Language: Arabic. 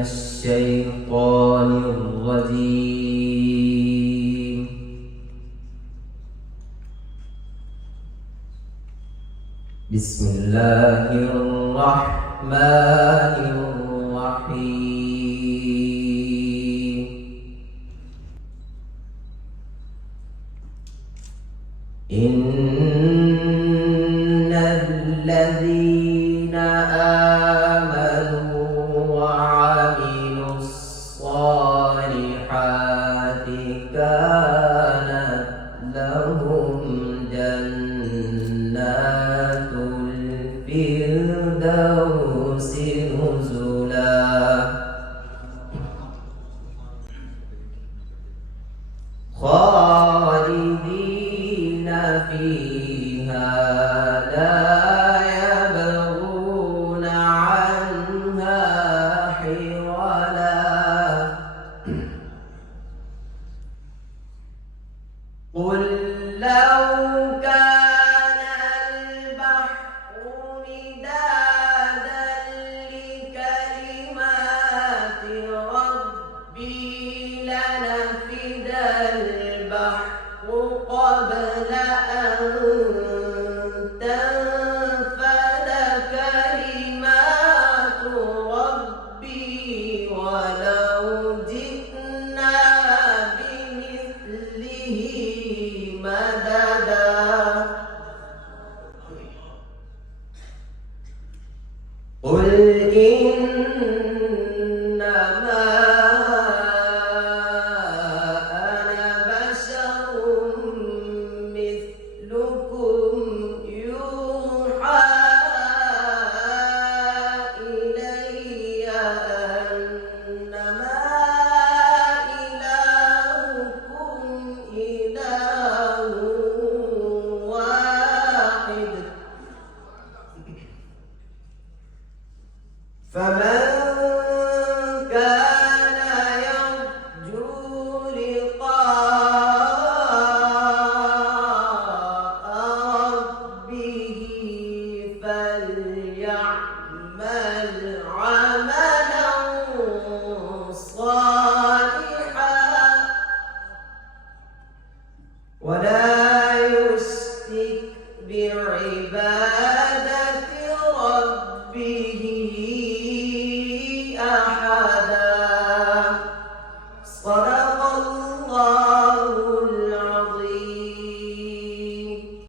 الشيطان الرجيم. بسم الله الرحمن الرحيم. إن الذين آمنوا وعملوا الصالحات كانت لهم جنات الفردوس نزلا خالدين فيها لا يبغون عنها حولا. قل لو كان البحر مدادا لكلمات ربي لنفد البحر قبل أن تنفد كلمات ربي ولو جئنا بمثله مددا. قل إنما أنا بشر مثلكم يوحى إلي أنما إلهكم إله واحد. فمن كان يرجو لقاء ربه فليعمل عملا صالحا ولا يشرك بعبادة